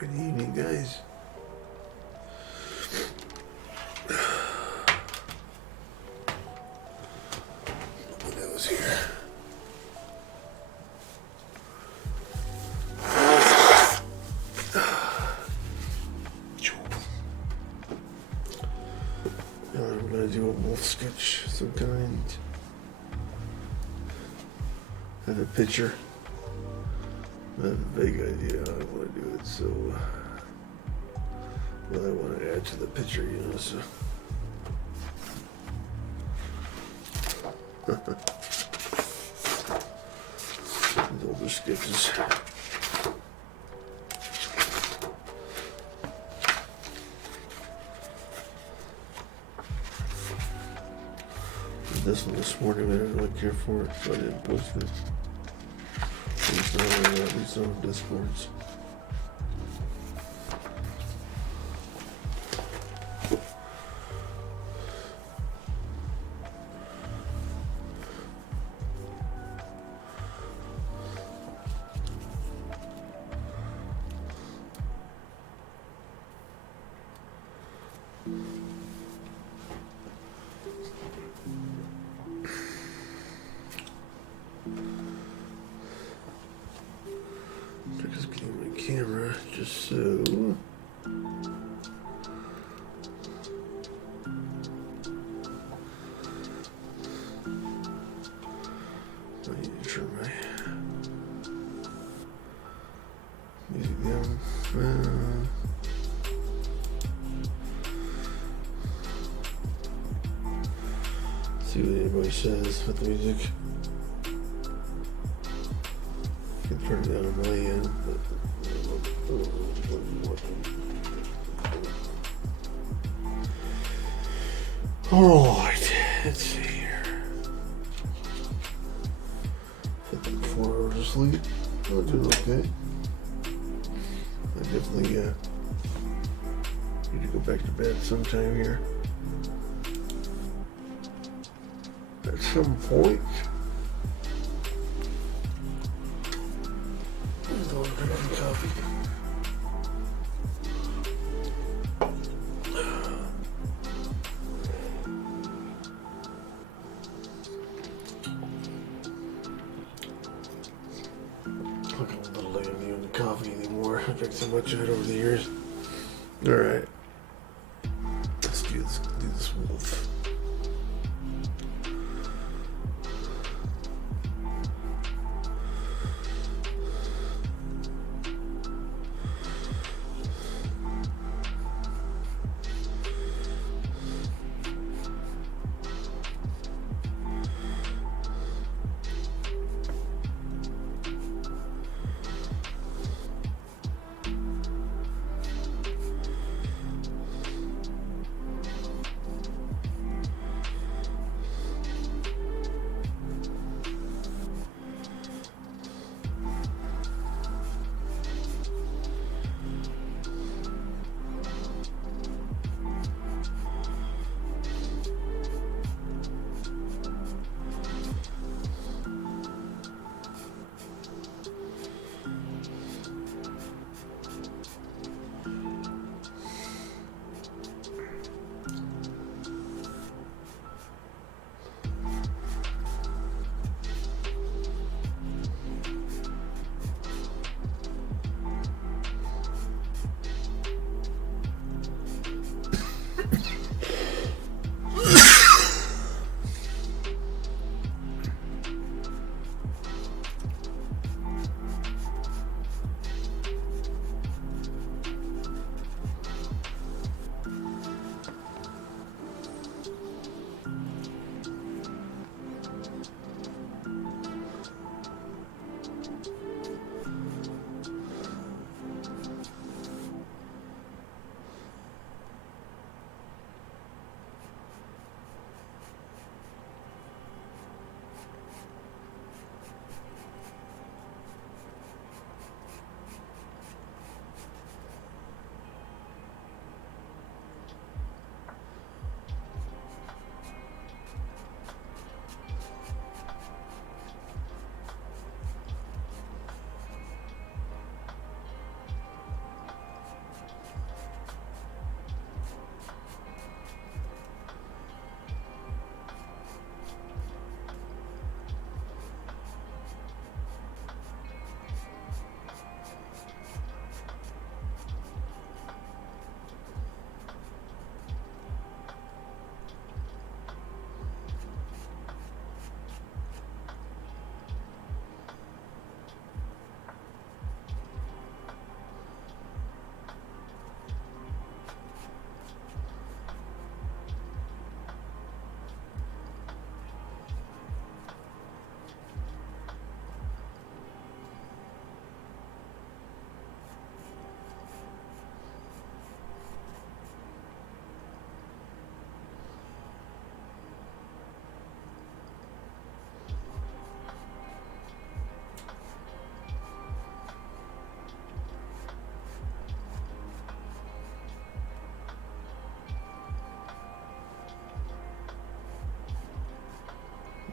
Good evening, guys. That was here. I'm gonna do a wolf sketch of some kind. I have a picture. I have a vague idea how I want to do it, so well, I want to add to the picture, you know, so. These older sketches. This one this morning, I didn't really care for it, so I didn't post it. At least on Discords. Just getting my camera just so. I need to turn my music down. See what anybody says with the music. Turn it down on my end, but alright, let's see here. 4 hours of sleep. I'm doing okay. I definitely need to go back to bed sometime here. At some point. Coffee. Looking a little like I'm doing the coffee anymore. I drank so much of it over the years. Alright. Let's do this wolf.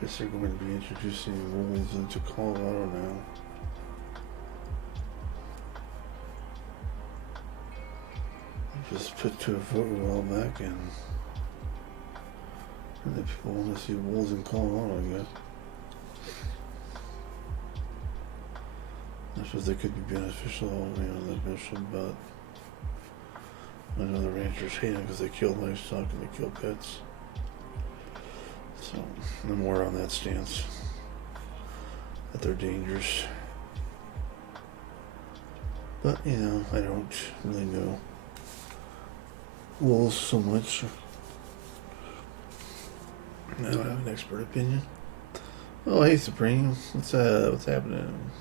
Guess they're going to be introducing wolves into Colorado now. Just put to a vote a while back, and the people want to see wolves in Colorado, I guess. I suppose they could be beneficial, beneficial, but I know the ranchers hate them because they kill livestock and they kill pets. So I'm more on that stance, that they're dangerous. But, I don't really know wolves so much. I don't have an expert opinion. Oh, hey, Supreme. What's happening?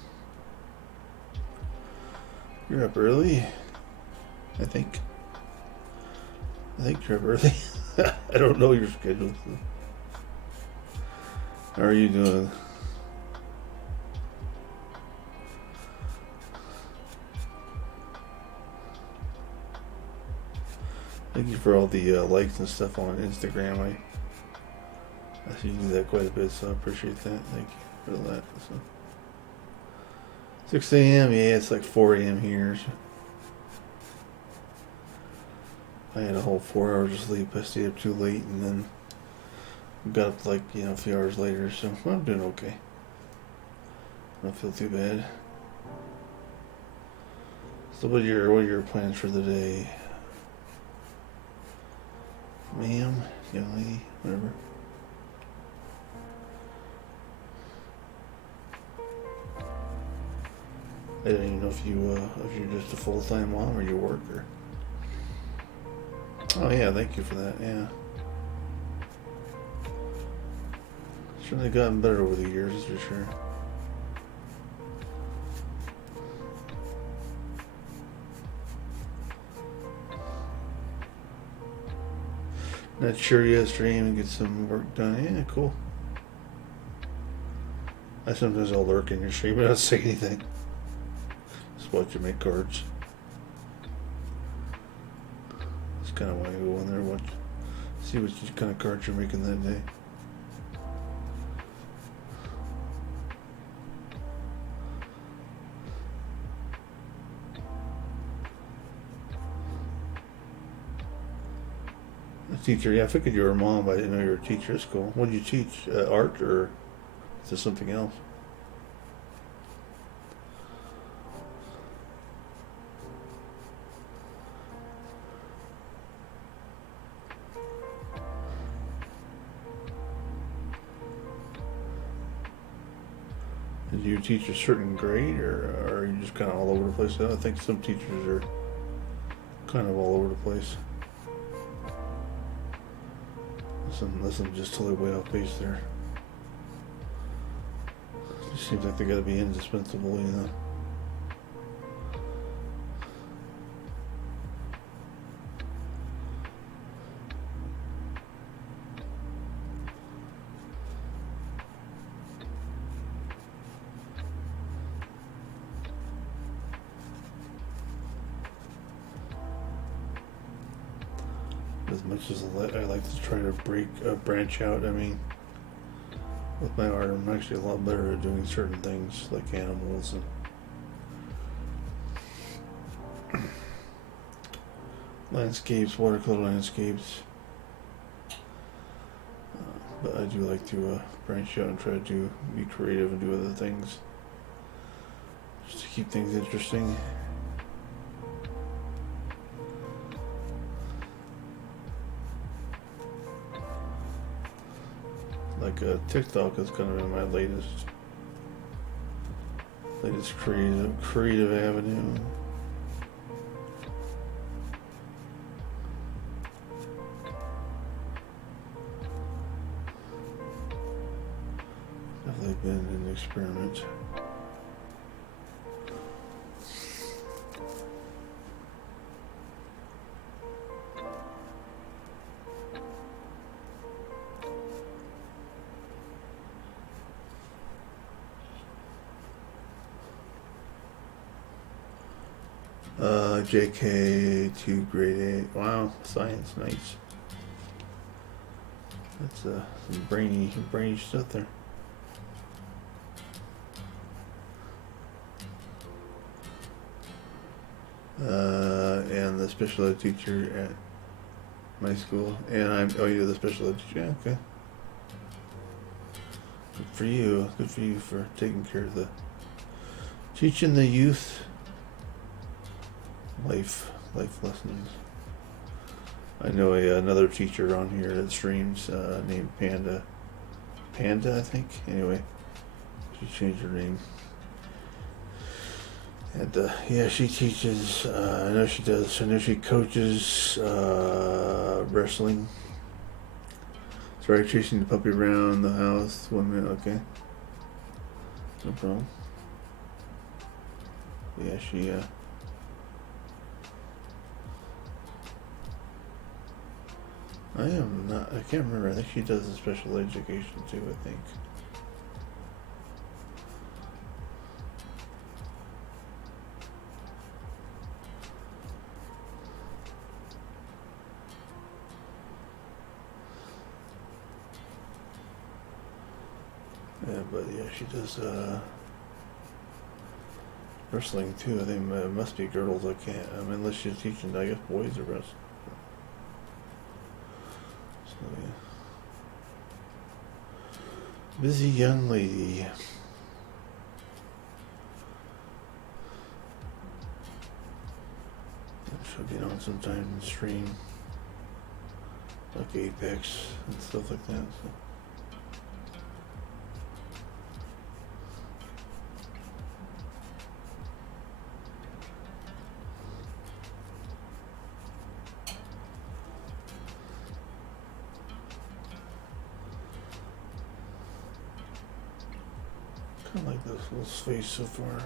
You're up early, I think. You're up early. I don't know your schedule. So. How are you doing? Thank you for all the likes and stuff on Instagram. I see you do that quite a bit, so I appreciate that. Thank you for that. So. 6 a.m. Yeah, it's like 4 a.m. here. So. I had a whole 4 hours of sleep. I stayed up too late and then got up like, a few hours later. So I'm doing okay. I don't feel too bad. So what are your plans for the day? Ma'am, young lady, whatever. I don't even know if you're just a full-time mom or you work or. Oh yeah, thank you for that. Yeah. Certainly gotten better over the years, that's for sure. Not sure yet, stream and get some work done. Yeah, cool. I'll lurk in your stream, but I don't say anything. Just watch you make cards. That's kind of why I go in there, see what kind of cards you're making that day. Teacher, yeah, I figured you were a mom, but I didn't know you were a teacher at school. What did you teach? Art, or is there something else? Did you teach a certain grade, or are you just kind of all over the place? I think some teachers are kind of all over the place. Unless I'm just totally way off base there. It seems like they gotta be indispensable, As much as I like to try to branch out, I mean, with my art, I'm actually a lot better at doing certain things like animals and landscapes, watercolor landscapes. But I do like to branch out and try to be creative and do other things just to keep things interesting. Like TikTok is kind of in my latest creative avenue. Definitely been an experiment. JK to grade 8. Wow, science, nice. That's some brainy stuff there. And the special ed teacher at my school, and you're the special ed teacher. Yeah, okay. Good for you. Good for you for taking care of teaching the youth life lessons. I know another teacher on here that streams named Panda, I think. Anyway, she changed her name. And yeah, she teaches. I know she does. I know she coaches wrestling. Sorry, chasing the puppy around the house. 1 minute, okay. No problem. Yeah, she. I am not. I can't remember. I think she does the special education too. I think. Yeah, but yeah, she does wrestling too. I think it must be girls. I can't. I mean, unless she's teaching, I guess boys are wrestling. So yeah, busy young lady. She'll get on sometime and stream like Apex and stuff like that. So. I like this little space so far.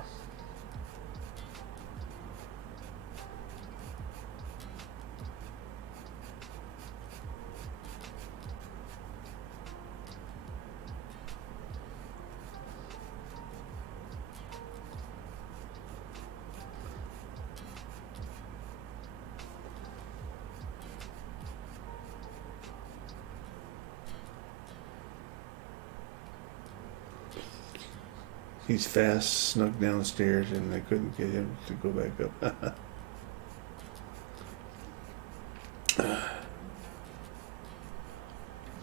He's fast, snuck downstairs, and I couldn't get him to go back up.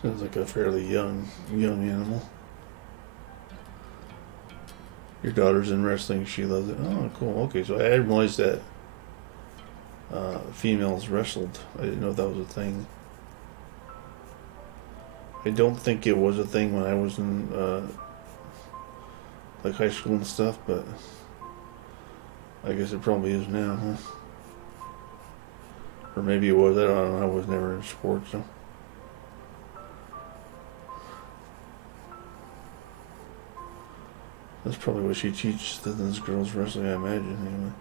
Sounds like a fairly young animal. Your daughter's in wrestling. She loves it. Oh, cool. Okay, so I didn't realize that females wrestled. I didn't know that was a thing. I don't think it was a thing when I was in like high school and stuff, but I guess it probably is now, huh? Or maybe it was. I don't know. I was never in sports, so. That's probably what she teaches those girls wrestling, I imagine, anyway.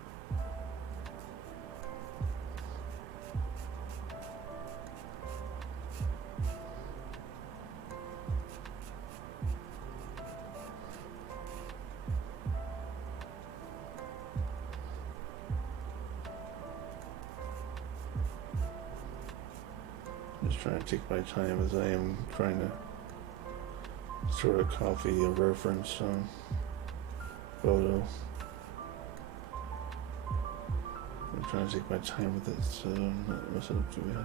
Just trying to take my time as I am trying to sort of copy a reference photo. I'm trying to take my time with it, so I'm not messing up too bad.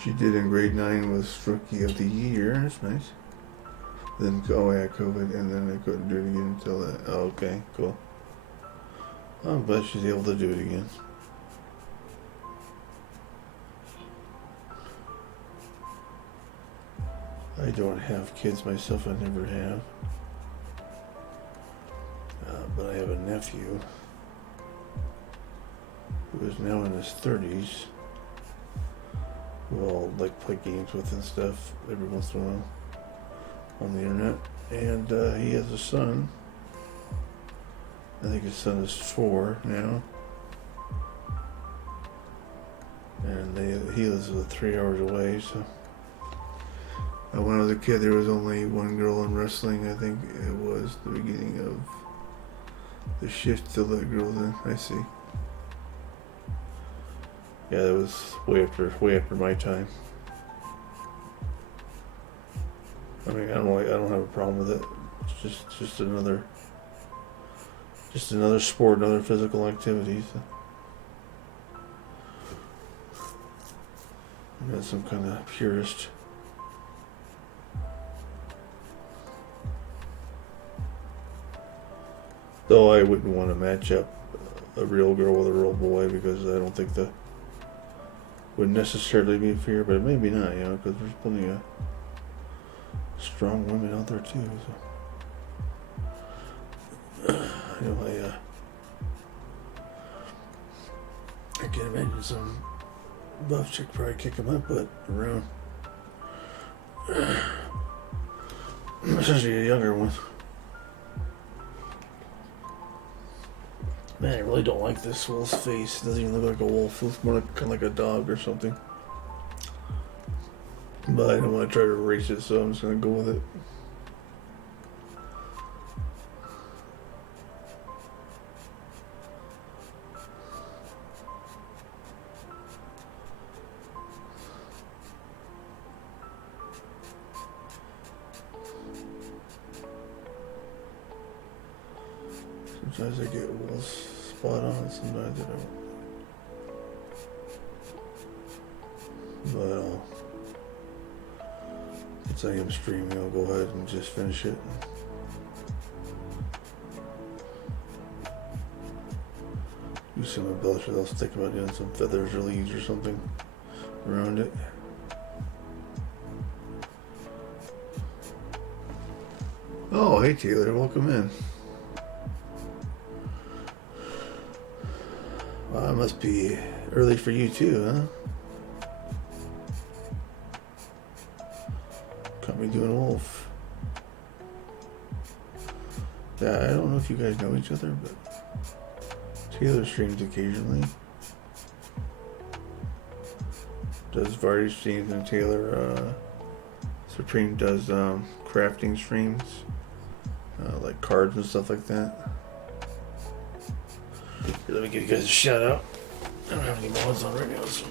She did in grade 9 was Rookie of the Year. That's nice. Then, oh yeah, COVID, and then I couldn't do it again until that. Oh, okay, cool. I'm glad she's able to do it again. I don't have kids myself, I never have. But I have a nephew who is now in his 30s, who I'll like play games with and stuff every once in a while on the internet. And he has a son. I think his son is 4 now. And he lives 3 hours away, so. When I was a kid, there was only one girl in wrestling. I think it was the beginning of The shift to let girls in. I see. Yeah, that was way after my time. I mean, I don't have a problem with it. It's just another sport, another physical activity. So. I'm not some kind of purist. Though I wouldn't want to match up a real girl with a real boy because I don't think that would necessarily be fair, but maybe not, you know, because there's plenty of strong women out there too. So. You know, I can imagine some buff chick probably kicking my butt around. Especially a younger one. Man, I really don't like this wolf's face. It doesn't even look like a wolf. It looks more like, kind of like a dog or something. But I don't want to try to erase it, so I'm just going to go with it. Sometimes I get wolves spot on, sometimes I don't. But since I am streaming, I'll go ahead and just finish it. Do some embellishment. I was thinking about doing some feathers or leaves or something around it. Oh, hey Taylor, welcome in. Well, it must be early for you too, huh? Caught me doing wolf. Yeah, I don't know if you guys know each other, but Taylor streams occasionally. Does variety streams, and Taylor Supreme does crafting streams, like cards and stuff like that. Here, let me give you guys a shout out. I don't have any mods on right now, so.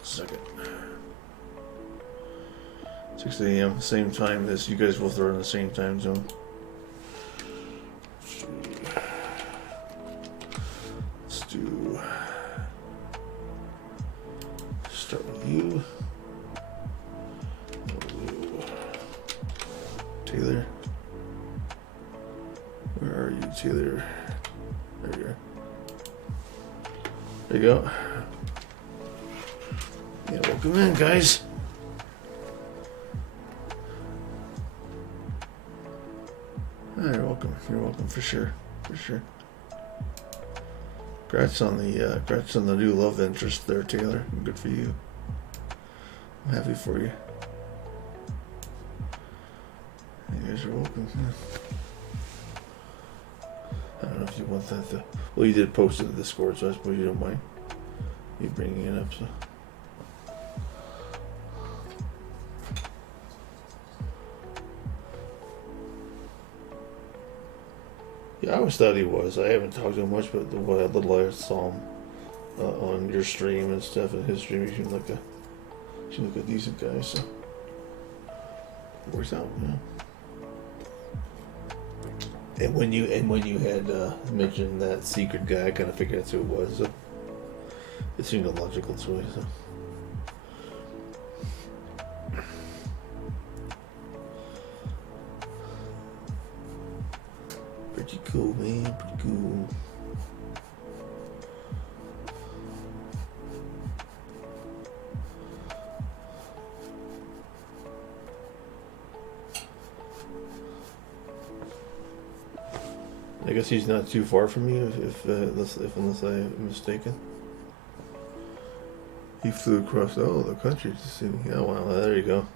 A second. 6 a.m. same time as you guys both are in the same time zone. Let's do. Start with you. Taylor. Where are you, Taylor? There you are. There you go. Yeah, welcome in, guys. You're welcome. You're welcome for sure. For sure. Congrats on the new love interest there, Taylor. Good for you. I'm happy for you. You guys are welcome. Yeah. I don't know if you want that to... Well, you did post it in the Discord, so I suppose you don't mind me bringing it up, so... Yeah, I always thought he was. I haven't talked to him much, but what little I saw him on your stream and stuff, and his stream, he seemed like a decent guy, so... It works out, you know. And when you had mentioned that secret guy, I kind of figured that's who it was. So it seemed a logical choice. So. Pretty cool, man. Pretty cool. I guess he's not too far from you, unless I'm mistaken. He flew across the country to see me. Oh wow, there you go.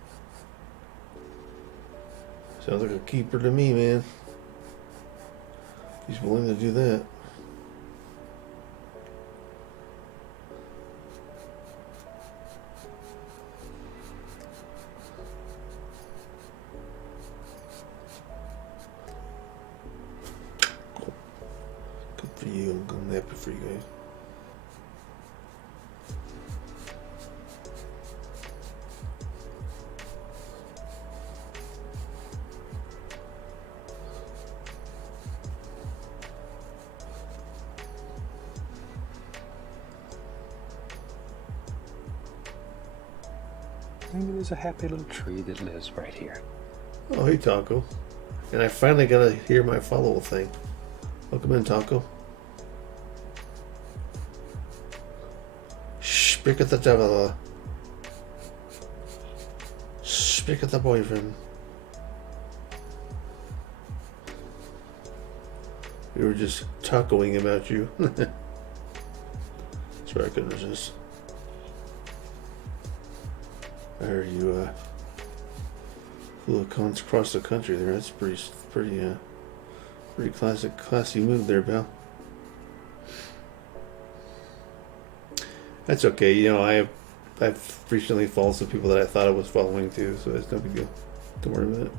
Sounds like a keeper to me, man. He's willing to do that. I'm happy for you guys. Maybe there's a happy little tree that lives right here. Oh, hey, Taco. And I finally got to hear my follow thing. Welcome in, Taco. Spickata Javala. Spickata boyfriend. We were just tacoing about you. Sorry, I couldn't resist. I heard you flew across the country there. That's pretty classy move there, Bill. That's okay. You know, I've recently followed some people that I thought I was following too, so it's no big deal. Don't worry about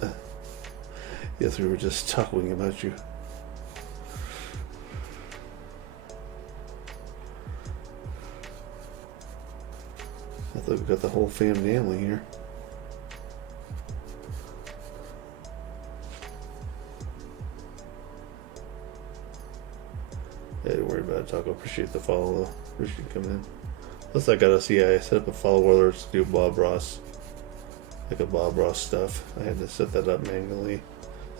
it. Yes, we were just talking about you. I thought we got the whole family here. Yeah, don't worry about it, Taco. Appreciate the follow, though. Appreciate you coming in. Plus, I gotta see, I set up a follow alerts to do Bob Ross. Like a Bob Ross stuff. I had to set that up manually.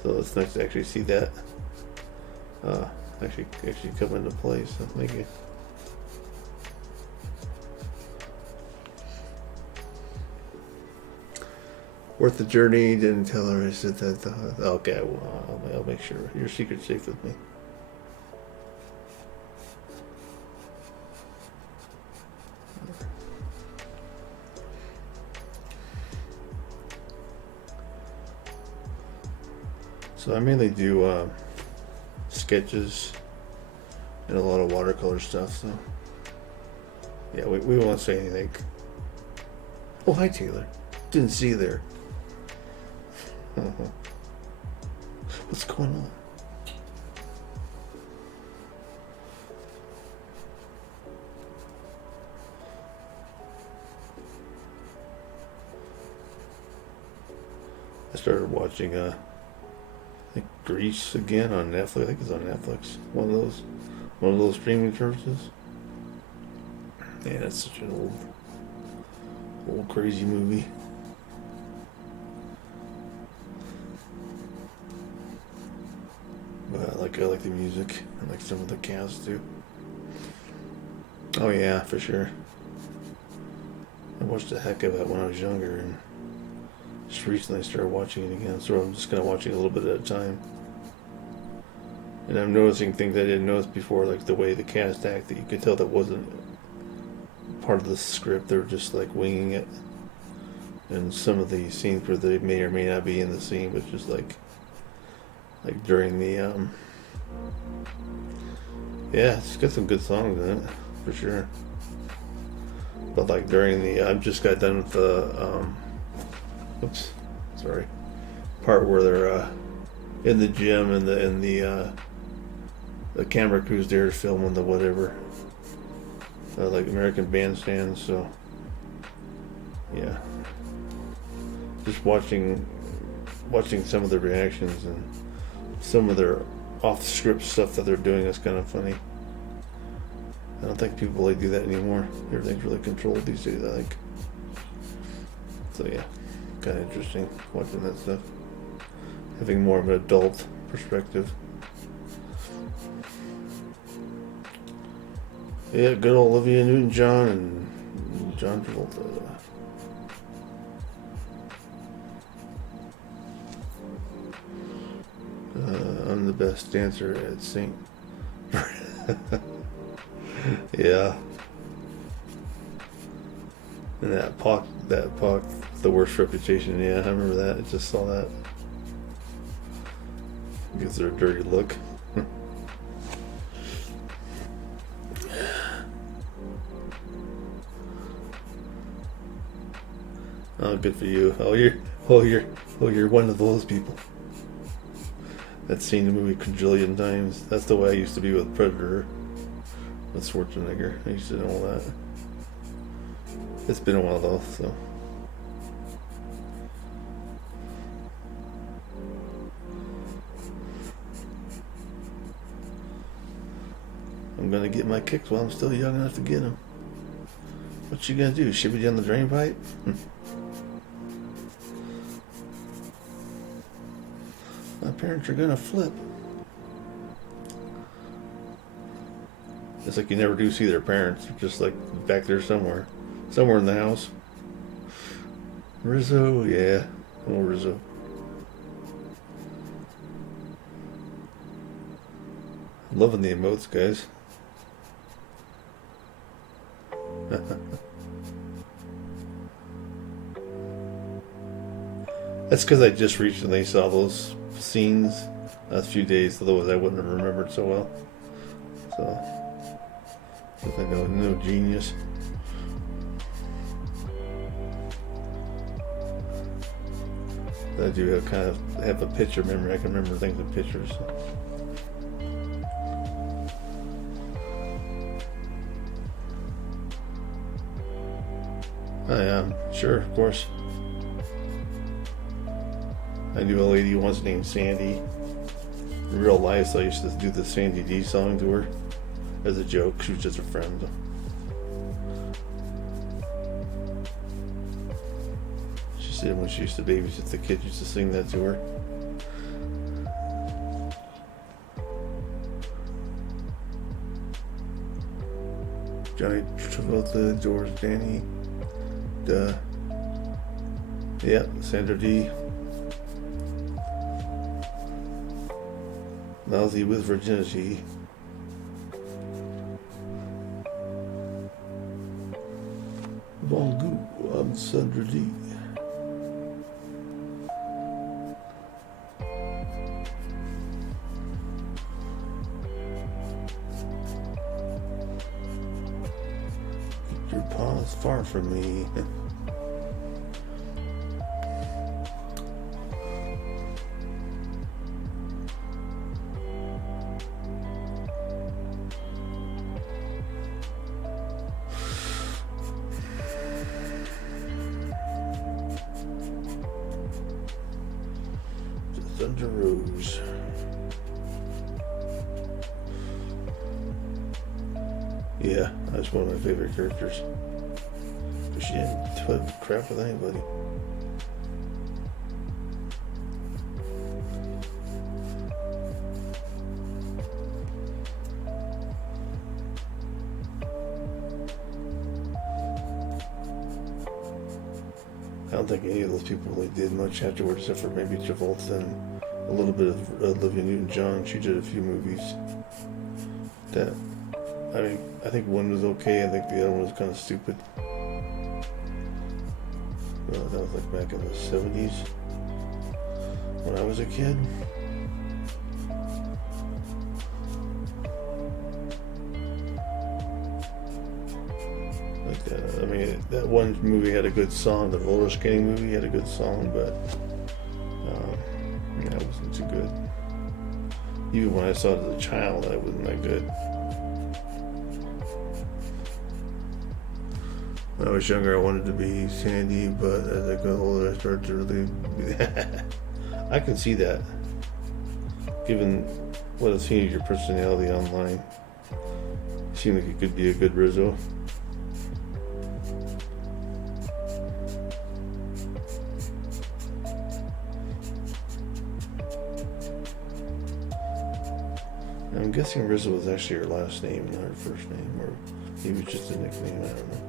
So it's nice to actually see that actually come into play. So thank you. Worth the journey. Didn't tell her. I said that. Okay, well, I'll make sure your secret's safe with me. So I mainly do sketches and a lot of watercolor stuff. So yeah, we won't say anything. Oh, hi Taylor. Didn't see you there. What's going on? I started watching I think Grease again on Netflix. I think it's on Netflix. One of those streaming services. Yeah, that's such an old crazy movie. But I like the music. I like some of the cast too. Oh yeah, for sure. I watched the heck of it when I was younger, and just recently started watching it again. So I'm just kind of watching a little bit at a time. And I'm noticing things I didn't notice before, like the way the cast acted. You could tell that wasn't part of the script. They were just like winging it. And some of the scenes where they may or may not be in the scene, but just like during the yeah, it's got some good songs in it for sure. But like during the I just got done with the oops, sorry, part where they're in the gym and the camera crew's there filming the whatever, like American Bandstand. So yeah, just watching some of the reactions and some of their off-script stuff that they're doing is kind of funny. I don't think people really do that anymore. Everything's really controlled these days, I think. So yeah, kind of interesting watching that stuff. Having more of an adult perspective. Yeah, good old Olivia Newton-John and John Travolta. I'm the best dancer at St. Yeah. And that Pac, the worst reputation. Yeah, I remember that. I just saw that. Gives her a dirty look. Oh, good for you. Oh, you're one of those people. I'd seen the movie quadrillion times. That's the way I used to be with Predator, with Schwarzenegger. I used to know all that. It's been a while though, so. I'm gonna get my kicks while I'm still young enough to get them. What you gonna do? Ship it down the drain pipe? My parents are gonna flip. It's like you never do see their parents. They're just like back there somewhere. Somewhere in the house. Rizzo, yeah. Oh, Rizzo. Loving the emotes, guys. That's because I just recently saw those scenes last few days, otherwise I wouldn't have remembered so well. So, I know no genius. I do have a picture memory. I can remember things in pictures. I am sure, of course. I knew a lady once named Sandy. In real life, so I used to do the Sandy D song to her as a joke. She was just a friend. She said when she used to babysit the kids, used to sing that to her. Johnny Travolta, George Danny, yeah, Sandra D. Lousy with virginity. Bongo, I'm Sandra D. Keep your paws far from me. Thunder Rose. Yeah, that's one of my favorite characters. But she didn't put crap with anybody. I don't think any of those people really did much afterwards, except for maybe Travolta and a little bit of Olivia Newton-John. She did a few movies that, I mean, I think one was okay. I think the other one was kind of stupid. Well, that was like back in the 70s when I was a kid. I mean, that one movie had a good song. The roller skating movie had a good song, but it wasn't too good. Even when I saw it as a child, that wasn't that good. When I was younger, I wanted to be Sandy, but as I got older, I started to really. I can see that, given what I've seen of your personality online. You seem like you could be a good Rizzo. I'm guessing Rizzo was actually her last name, not her first name, or maybe just a nickname, I don't know.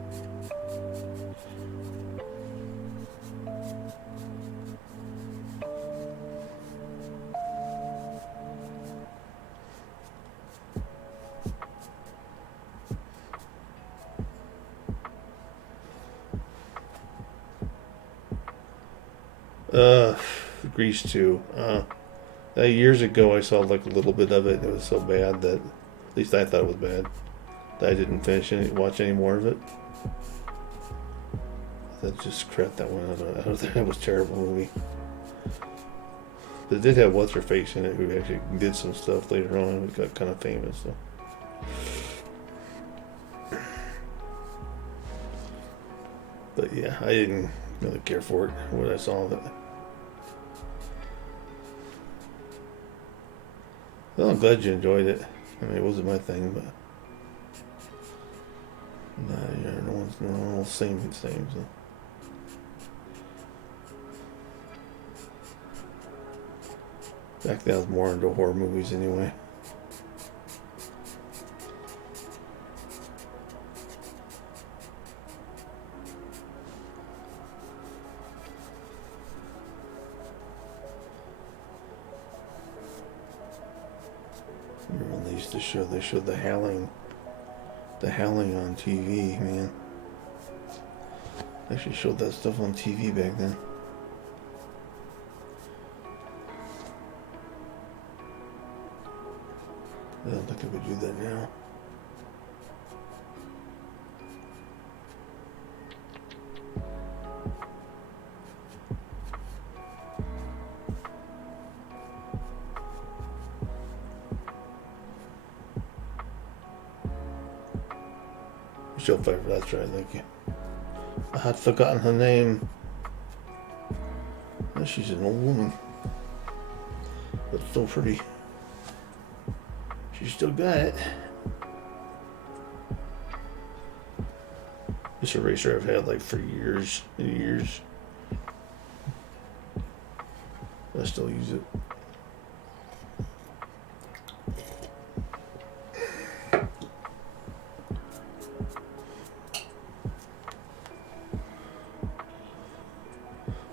Grease 2. Years ago, I saw like a little bit of it. It was so bad that, at least I thought it was bad, that I didn't watch any more of it. That just crap that one out of there. It was a terrible movie. They did have what's her face in it, who actually did some stuff later on and got kind of famous. So. But yeah, I didn't really care for it when I saw it. Well, I'm glad you enjoyed it. I mean, it wasn't my thing, but no one's same. So. Back then, I was more into horror movies anyway. Remember when they used to they showed The Howling on TV, man. They actually showed that stuff on TV back then. I don't think I would do that now. Michelle Pfeiffer, that's right, thank you. I had forgotten her name. Oh, she's an old woman. But so pretty. She's still got it. This eraser I've had like for years and years. I still use it.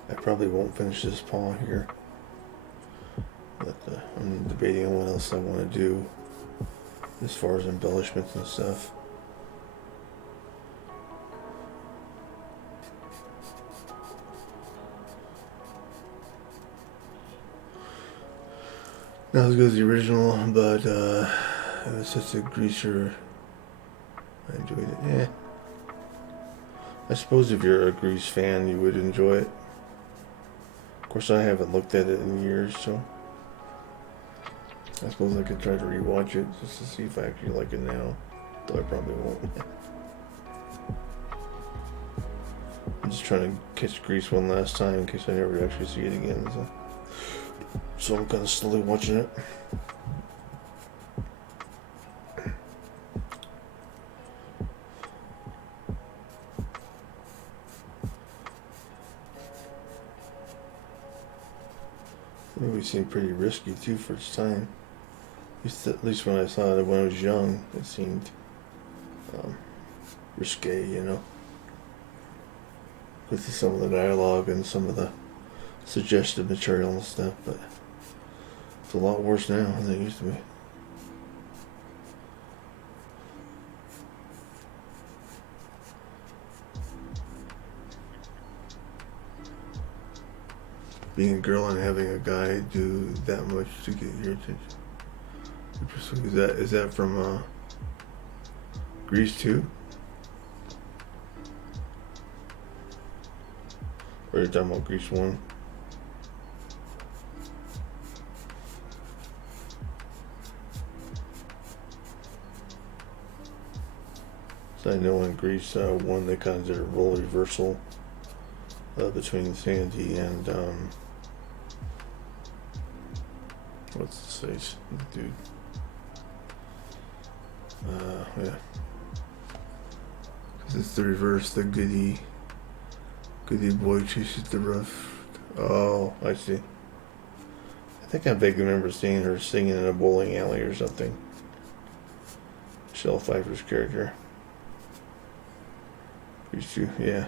I probably won't finish this paw here. But I'm debating on what else I want to do as far as embellishments and stuff. Not as good as the original, but it was such a greaser. I enjoyed it. Yeah. I suppose if you're a Grease fan, you would enjoy it. Of course, I haven't looked at it in years, so I suppose I could try to rewatch it just to see if I actually like it now. Though I probably won't. I'm just trying to catch Grease one last time in case I never actually see it again. So I'm kind of slowly watching it. The movie seemed pretty risky too for its time. At least when I saw it when I was young, it seemed risque, you know, with some of the dialogue and some of the suggestive material and stuff. But it's a lot worse now than it used to be. Being a girl and having a guy do that much to get your attention. Is that from Grease 2? Or are you talking about Grease 1? So I know in Grease 1 they kind of did a role reversal between Sandy and what's his face, dude? Yeah. Cause it's the reverse. The goody boy chases the rough. Oh, I see. I think I vaguely remember seeing her singing in a bowling alley or something. Michelle Pfeiffer's character. Used to, yeah.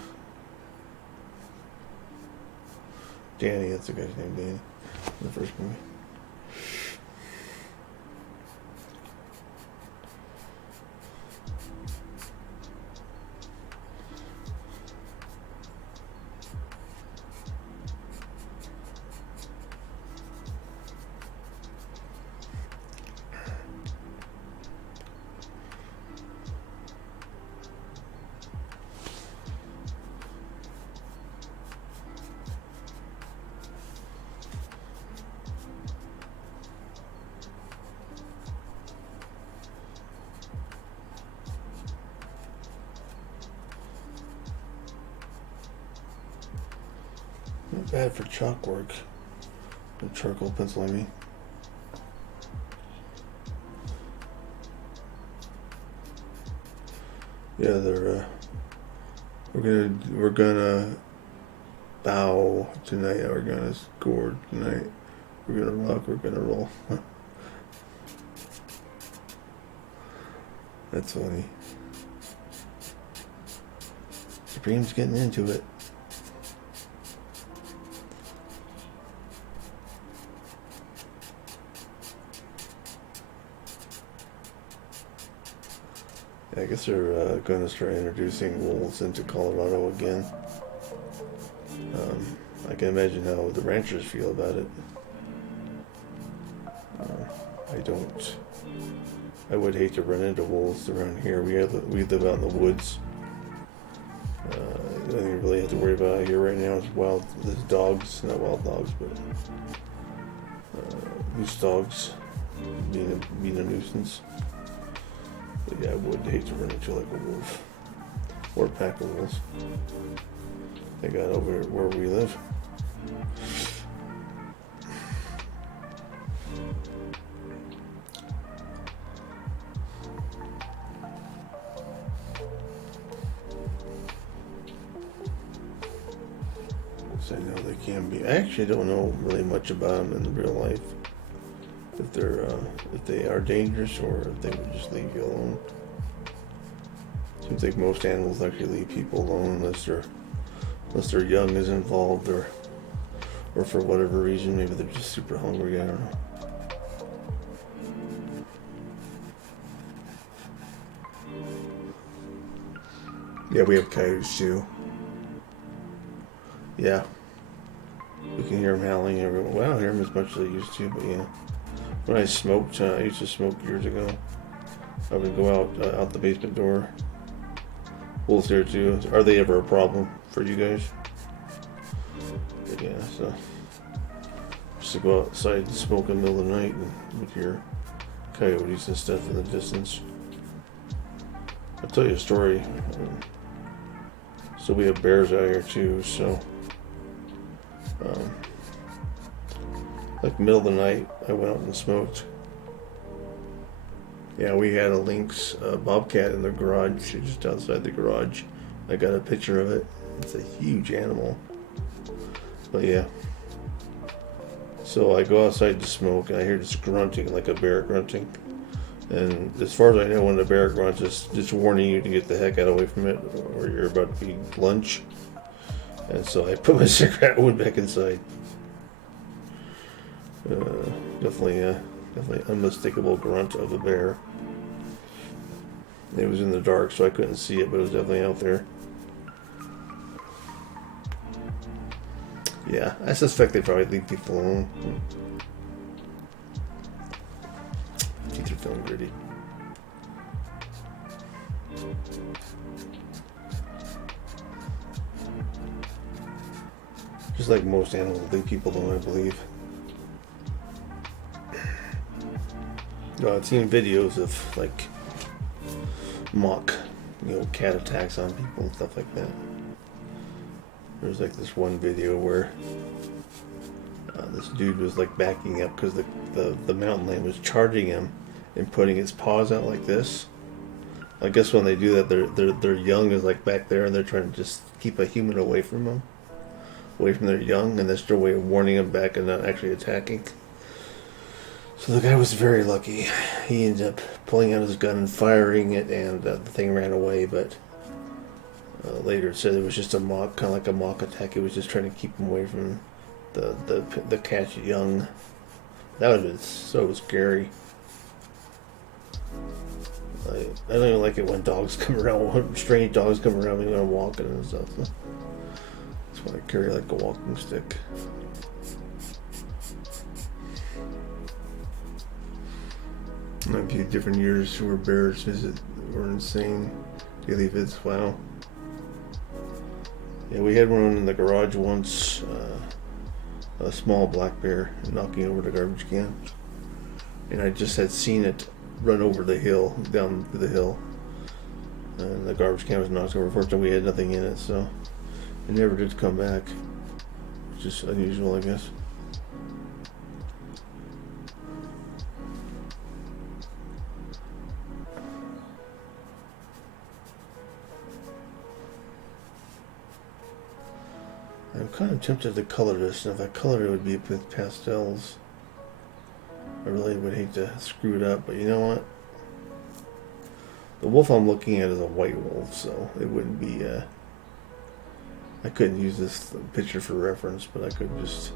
Danny, that's the guy's name, Danny, in the first movie. bad for chalk work. The charcoal pencil, I mean. Yeah, they're we're gonna bow tonight. We're gonna score tonight. We're gonna rock. We're gonna roll. That's funny. Supreme's getting into it. I guess they're going to start introducing wolves into Colorado again. I can imagine how the ranchers feel about it. I would hate to run into wolves around here. We live out in the woods. The only thing you really have to worry about out here right now is there's dogs, not wild dogs, but loose dogs being a nuisance. But yeah, I would hate to run into like a wolf or a pack of wolves. They got over where we live. I know they can be. I actually don't know really much about them in real life. If they are dangerous or if they would just leave you alone. Seems like most animals actually leave people alone unless their young is involved or for whatever reason. Maybe they're just super hungry. I don't know. Yeah, we have coyotes too. Yeah. We can hear them howling everywhere. Well, I don't hear them as much as I used to, but yeah. When I smoked, I used to smoke years ago. I would go out the basement door. Wolves there too. Are they ever a problem for you guys? But yeah, so just to go outside and smoke in the middle of the night and with your coyotes and stuff in the distance. I'll tell you a story. So we have bears out here too, so like middle of the night I went out and smoked. Yeah, we had a lynx bobcat in the garage, just outside the garage. I got a picture of it. It's a huge animal. But yeah. So I go outside to smoke and I hear this grunting, like a bear grunting. And as far as I know, when the bear grunts, it's just warning you to get the heck out away from it or you're about to be lunch. And so I put my cigarette wood back inside. Definitely unmistakable grunt of a bear. It was in the dark, so I couldn't see it, but it was definitely out there. Yeah, I suspect they probably leave people alone. Teeth are feeling gritty. Just like most animals, leave people alone, I believe. I've seen videos of like mock, cat attacks on people and stuff like that. There's like this one video where this dude was like backing up because the mountain lion was charging him and putting its paws out like this. I guess when they do that, their young is like back there and they're trying to just keep a human away from them, away from their young, and that's their way of warning them back and not actually attacking. So the guy was very lucky. He ended up pulling out his gun and firing it, and the thing ran away. But later it said it was just a mock, kind of like a mock attack. It was just trying to keep him away from the cat's young. That would have been so scary. I don't even like it when dogs come around, strange dogs come around me when I'm walking and stuff. So that's why I carry like a walking stick. A few different years where bears were insane. Daily vids, wow. Yeah, we had one in the garage once. A small black bear knocking over the garbage can, and I just had seen it run over the hill, down the hill, and the garbage can was knocked over. Fortunately, we had nothing in it, so it never did come back. just unusual, I guess. I'm kind of tempted to color this, and if I color it would be with pastels. I really would hate to screw it up, but you know what? The wolf I'm looking at is a white wolf, so it wouldn't be, I couldn't use this picture for reference, but I could just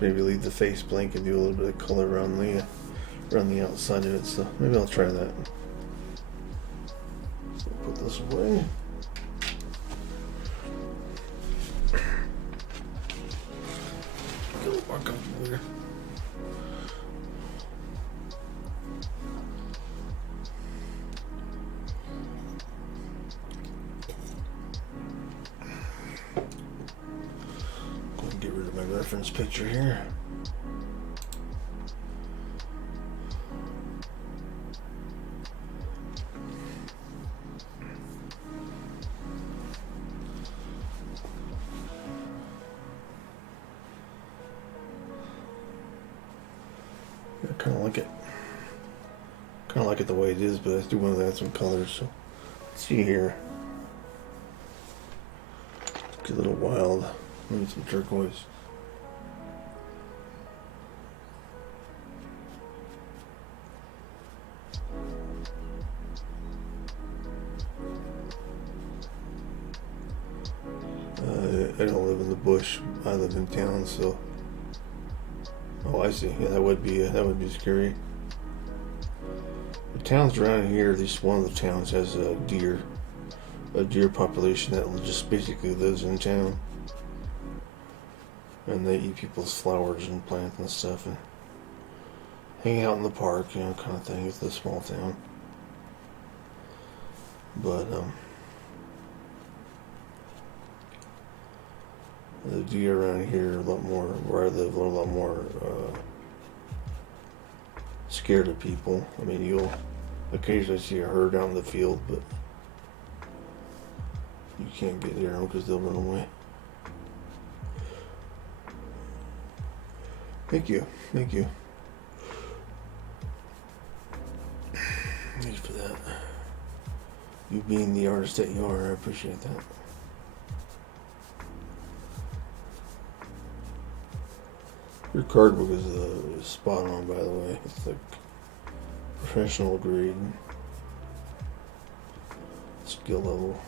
maybe leave the face blank and do a little bit of color around the outside of it, so maybe I'll try that. So put this away. Get a little more comfortable here. Go and get rid of my reference picture here. I kind of like it. Kind of like it the way it is, but I do want to add some colors. So, let's see here. Get a little wild. Maybe some turquoise. I don't live in the bush. I live in town, so. Oh, I see. Yeah, that would be scary. The towns around here, at least one of the towns has a deer population that just basically lives in town, and they eat people's flowers and plants and stuff, and hang out in the park, you know, kind of thing. It's a small town, but the deer around here are a lot more, where I live, are a lot more scared of people. I mean, you'll occasionally see a herd out in the field, but you can't get near them because they'll run away. Thank you. Thank you. Thanks for that. You being the artist that you are, I appreciate that. Your card book is spot on, by the way. It's like professional grade, skill level.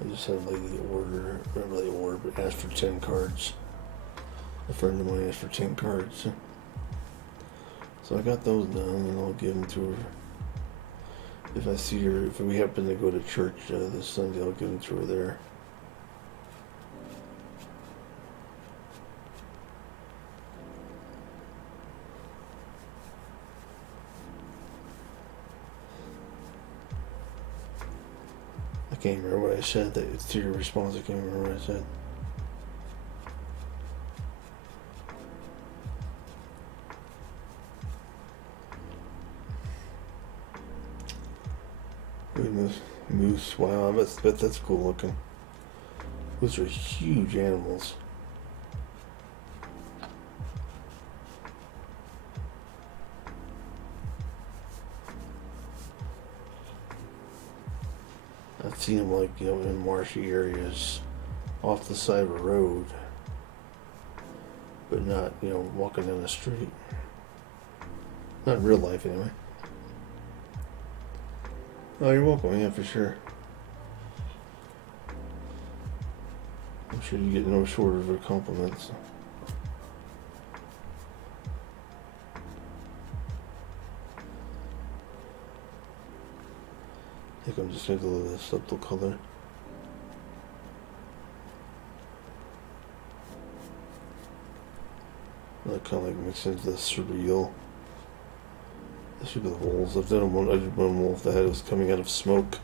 I just had a lady order, not really order, but asked for 10 cards. A friend of mine asked for 10 cards. So I got those done, and I'll give them to her. If I see her, if we happen to go to church this Sunday, I'll give them to her there. I can't remember what I said. It's to your response. I can't remember what I said. Moose. Wow, I bet that's cool looking. Those are huge animals. I've seen them, like, you know, in marshy areas off the side of a road, but not, you know, walking down the street. Not in real life, anyway. Oh, you're welcome. Yeah, for sure. I'm sure you get no shorter of her compliments. I think I'm just going to go with a subtle color. That kind of like mixes into the surreal. This should be the wolves. I did one wolf that was coming out of smoke.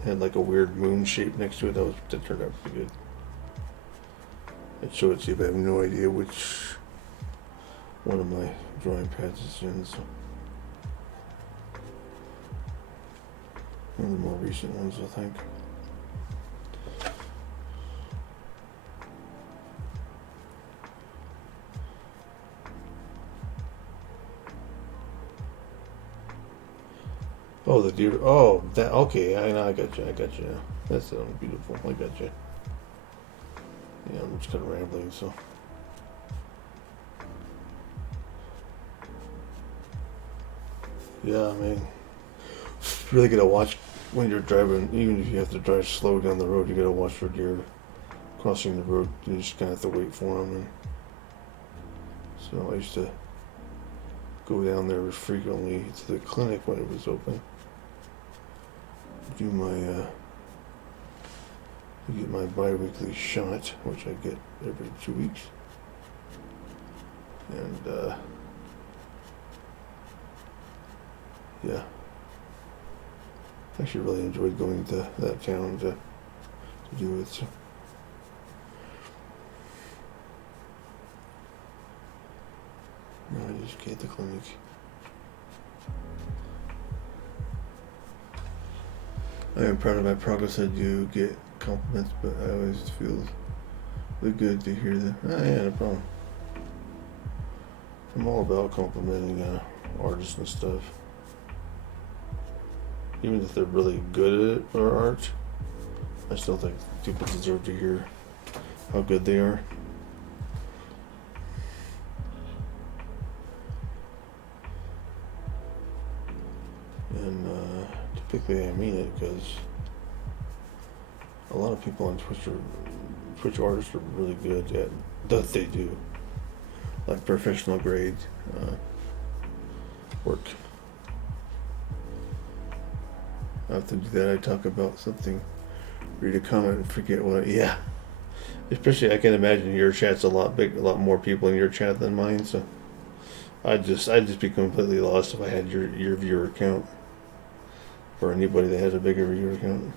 It had like a weird moon shape next to it. That turned out pretty good. I'd show it to you, but I have no idea which one of my drawing pads is in. So. One of the more recent ones, I think. Oh, the deer. Oh, that. Okay, I got you. I got you. That's beautiful. I got you. Yeah, I'm just kind of rambling, so. Yeah, I mean, you really gotta watch when you're driving. Even if you have to drive slow down the road, you gotta watch for deer crossing the road. You just kind of have to wait for them. And so I used to go down there frequently to the clinic when it was open. Do my get my bi-weekly shot, which I get every 2 weeks, and yeah, I actually really enjoyed going to that town to do it. So. No, I just get the clinic. I am proud of my progress. I do get compliments, but I always feel really good to hear that. Oh, yeah, no problem. I'm all about complimenting artists and stuff. Even if they're really good at their art, I still think people deserve to hear how good they are. And typically I mean it, because a lot of people on Twitch artists are really good at what they do, like professional grade work. After do that, I talk about something, read a comment, and forget what. Yeah, especially I can imagine your chat's a lot more people in your chat than mine. So I'd just be completely lost if I had your viewer count, or anybody that has a bigger viewer count.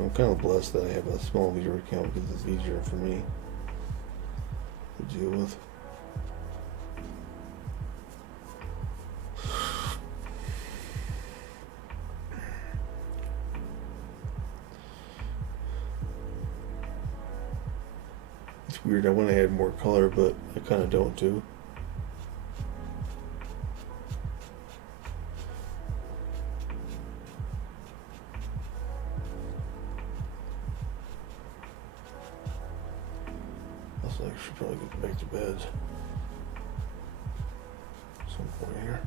I'm kind of blessed that I have a small viewer count because it's easier for me to deal with. It's weird. I want to add more color, but I kind of don't too. I should probably get back to bed at some point here.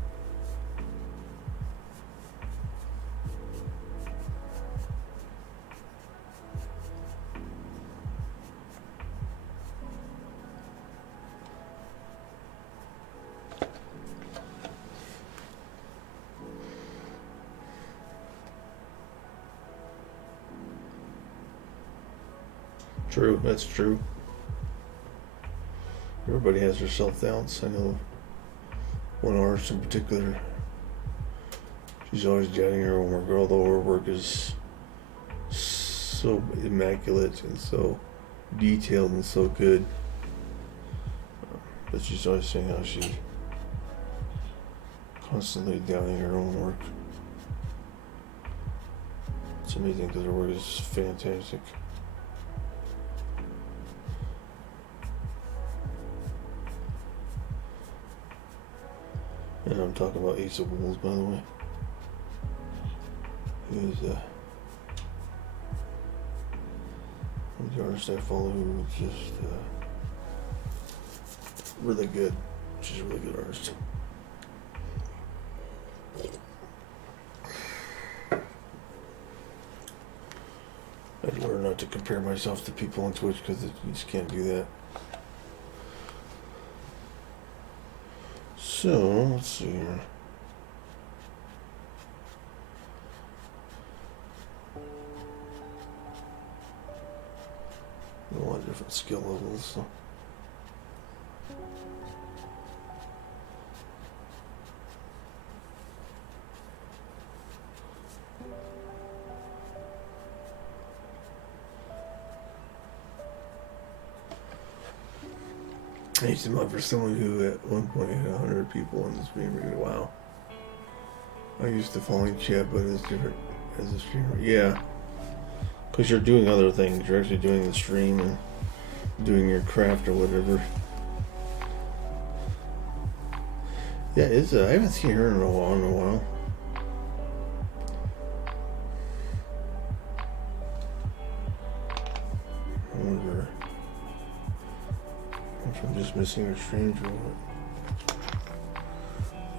True, that's true. Everybody has their self-doubts. I know one artist in particular, she's always judging her homework, although her work is so immaculate and so detailed and so good. But she's always saying how she constantly doubting her own work. It's amazing because her work is fantastic. And I'm talking about Ace of Wolves, by the way. He is one of the artists I follow who is just really good. She's a really good artist. I'd learn not to compare myself to people on Twitch because you just can't do that. So, let's see here. A lot of different skill levels. So. I used him up for someone who at one point had 100 people in the stream. Wow. I used to following chat, but it's different as a streamer. Yeah. Because you're doing other things. You're actually doing the stream and doing your craft or whatever. Yeah, I haven't seen her in a while. I wonder if I'm just missing her streams or what.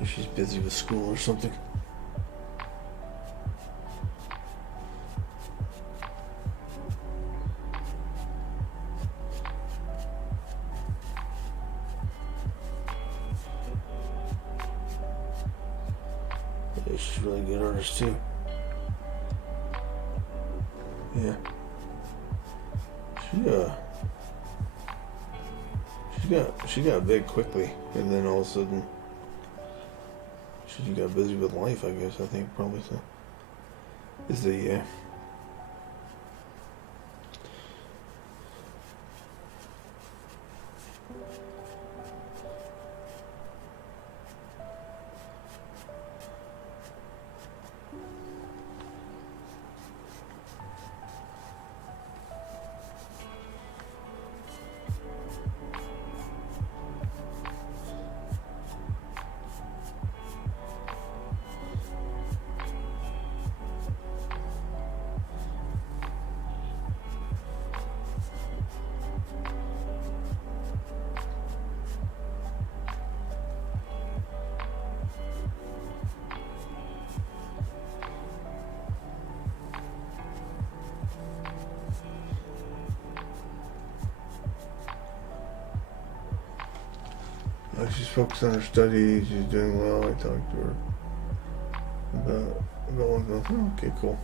If she's busy with school or something. Yeah, she's a really good artist too. Yeah. She got big quickly, and then all of a sudden she got busy with life, I guess. I think probably so. Yeah. She's focused on her studies. She's doing well. I talked to her about 1 month. Oh, okay, cool.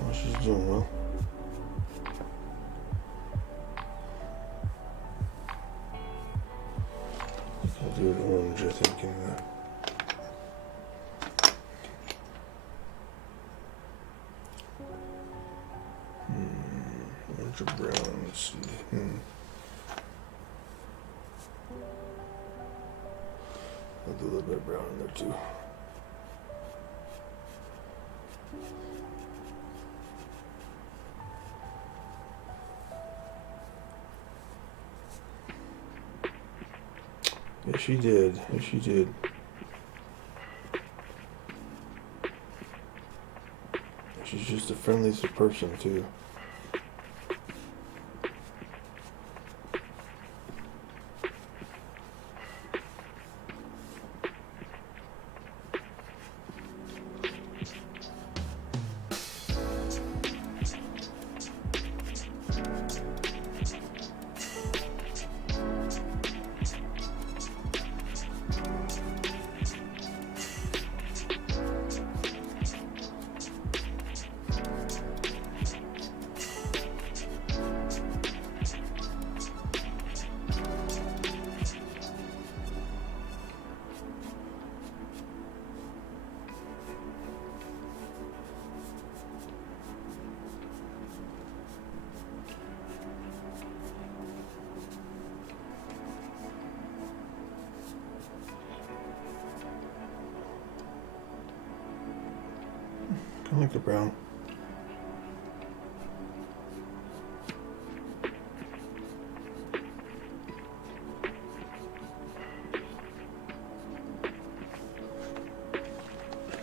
Oh, she's doing well. I'll do it orange, I think, in the orange or brown. Let's see. I'll do a little bit of brown in there too. Yes, she did. Yes, she did. She's just the friendliest person too. I like the brown.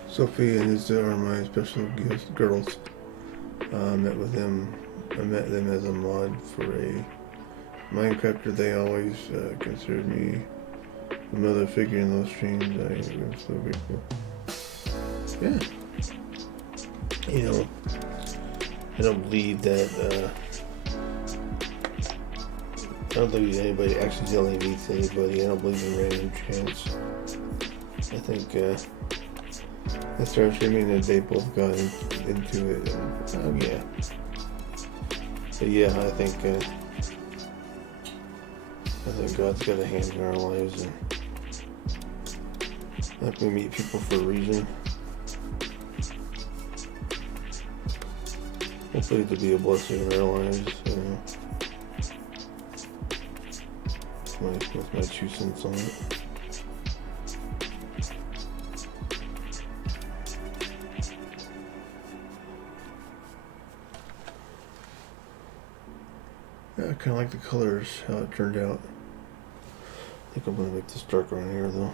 Sophie and Izza are my special guest girls. I met them as a mod for a Minecrafter. They always considered me a mother figure in those streams. I'm so grateful. Yeah. You know, I don't believe that, I don't believe anybody accidentally meets anybody. I don't believe in random chance. I think, I started streaming and they both got into it. And, yeah. But yeah, I think God's got a hand in our lives, and I think we meet people for a reason. Hopefully to be a blessing in our lives. With my 2 cents on it. Yeah, I kind of like the colors, how it turned out. I think I'm going to make this darker on here though.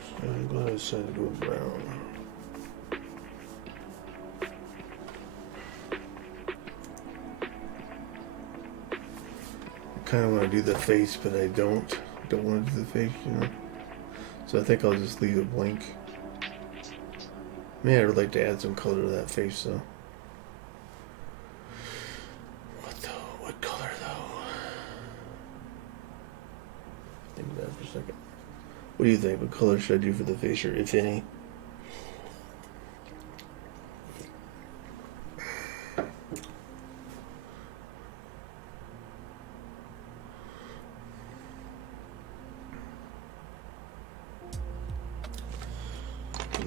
So I'm glad I decided to go with brown. I kind of want to do the face, but I don't want to do the face, you know. So I think I'll just leave it blank. Man, I would like to add some color to that face, though. What color, though? Think about it for a second. What do you think? What color should I do for the face, or if any?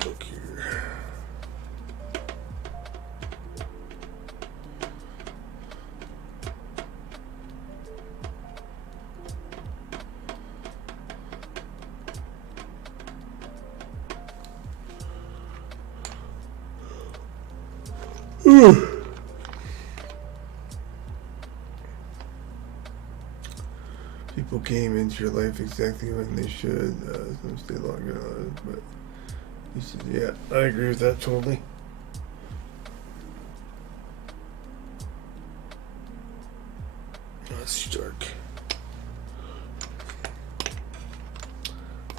Look here. People came into your life exactly when they should. Some stay longer than others, but he said, "Yeah, I agree with that totally." That's dark.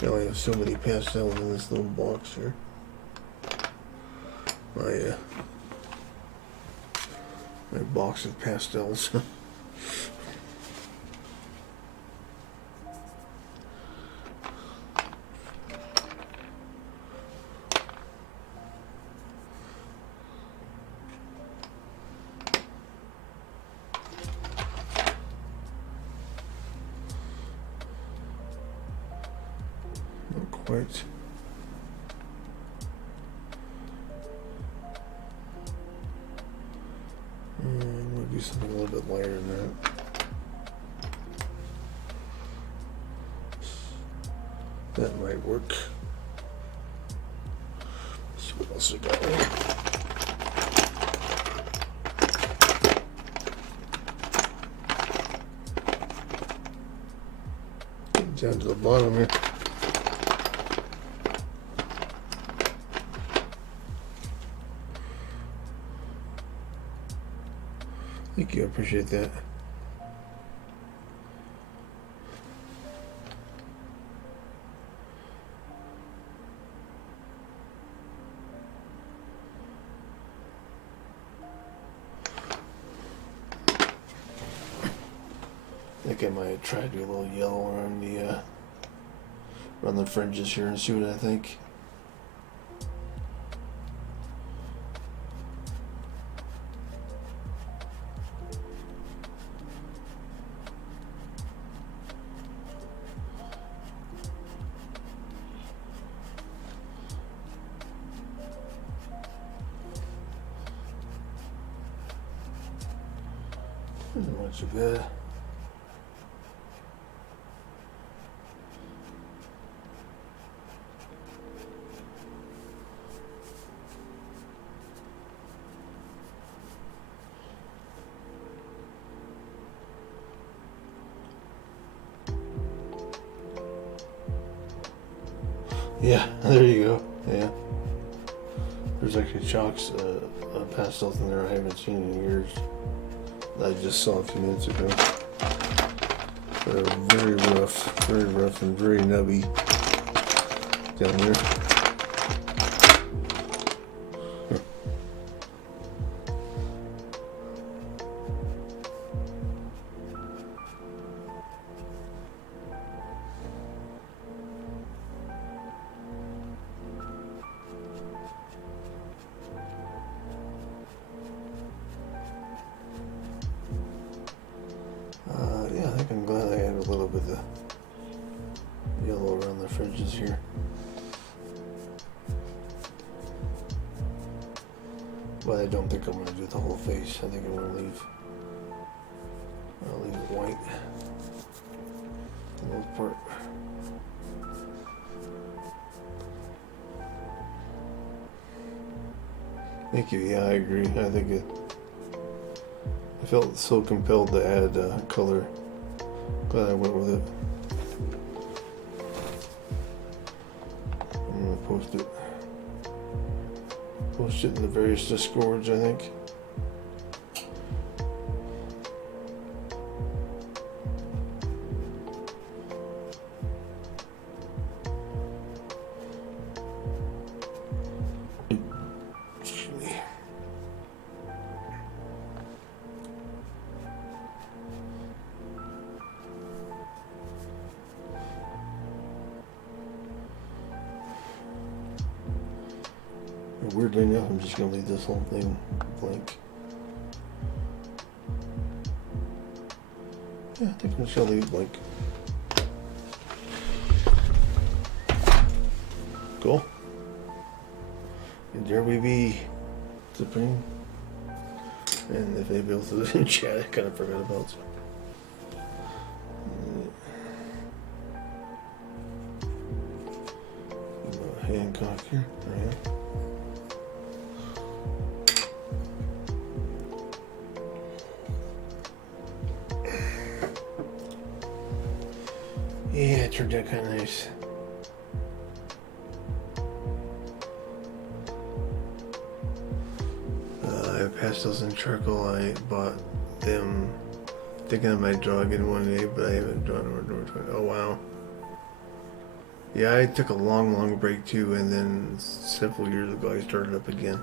I only have so many pastels in this little box here. My box of pastels. Not quite. I'm going to do something a little bit lighter than that. That might work. Let's see what else I got here. Down to the bottom here. Thank you, I appreciate that. I think I might try to do a little yellow around the fringes here and see what I think. Not too bad. Yeah, there you go. Yeah. There's actually chalks, pastels in there I haven't seen in years. I just saw a few minutes ago. They're very rough and very nubby down here. all around the fringes here. But I don't think I'm gonna do the whole face. I think I'm gonna leave. I'll leave it white. The most part. Thank you. Yeah, I agree. I think it. I felt so compelled to add color. Glad I went with it. I'm gonna post it. Post it in the various Discords, I think. Weirdly enough, I'm just gonna leave this whole thing blank. Yeah, I think I'm just gonna leave it blank. Cool. And there we be, Supreme. And if anybody else is in chat, I kind of forgot about. Hancock here. Right. Yeah, it turned out kind of nice. I have pastels and charcoal. I bought them thinking I might draw again one day, but I haven't drawn over. Oh wow. Yeah, I took a long break too, and then several years ago I started up again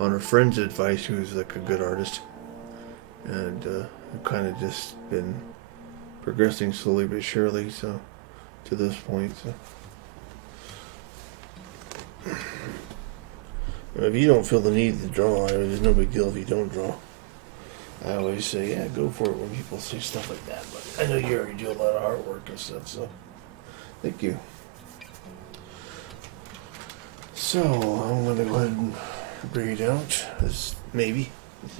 on a friend's advice who's like a good artist, and I've kind of just been progressing slowly but surely, so to this point. So. If you don't feel the need to draw, there's no big deal if you don't draw. I always say, yeah, go for it when people say stuff like that, but I know you already do a lot of artwork and stuff, so thank you. So I'm going to go ahead and read out this, maybe. Let's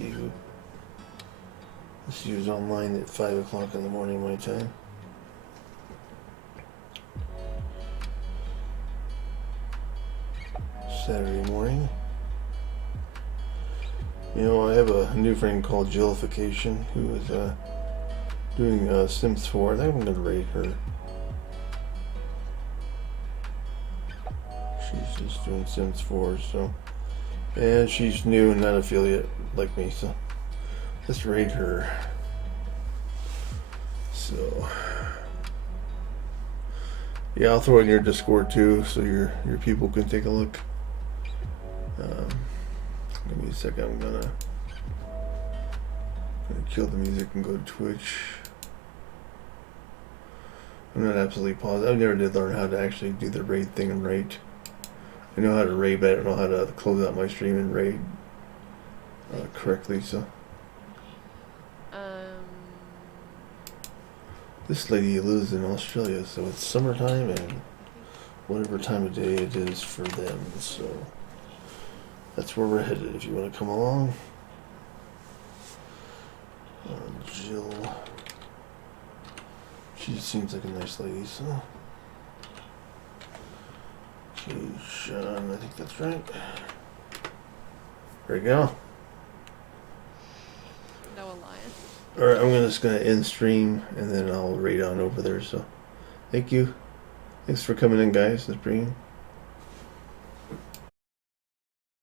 see who's online at 5 o'clock in the morning my time. Saturday morning. You know, I have a new friend called Jillification who is doing Sims 4. I think I'm going to rate her. She's just doing Sims 4, so. And she's new and not affiliate like me, so. Let's rate her. So. Yeah, I'll throw it in your Discord too, so your people can take a look. Give me a second. I'm gonna kill the music and go to Twitch. I'm not absolutely positive. I never did learn how to actually do the raid thing and rate. I know how to raid, but I don't know how to close out my stream and raid correctly. So. This lady lives in Australia, so it's summertime and whatever time of day it is for them. So. That's where we're headed if you want to come along. Jill. She seems like a nice lady, so. Okay, Sean, I think that's right. There we go. No alliance. Alright, I'm just going to end stream and then I'll raid on over there, so. Thank you. Thanks for coming in, guys. That's brilliant.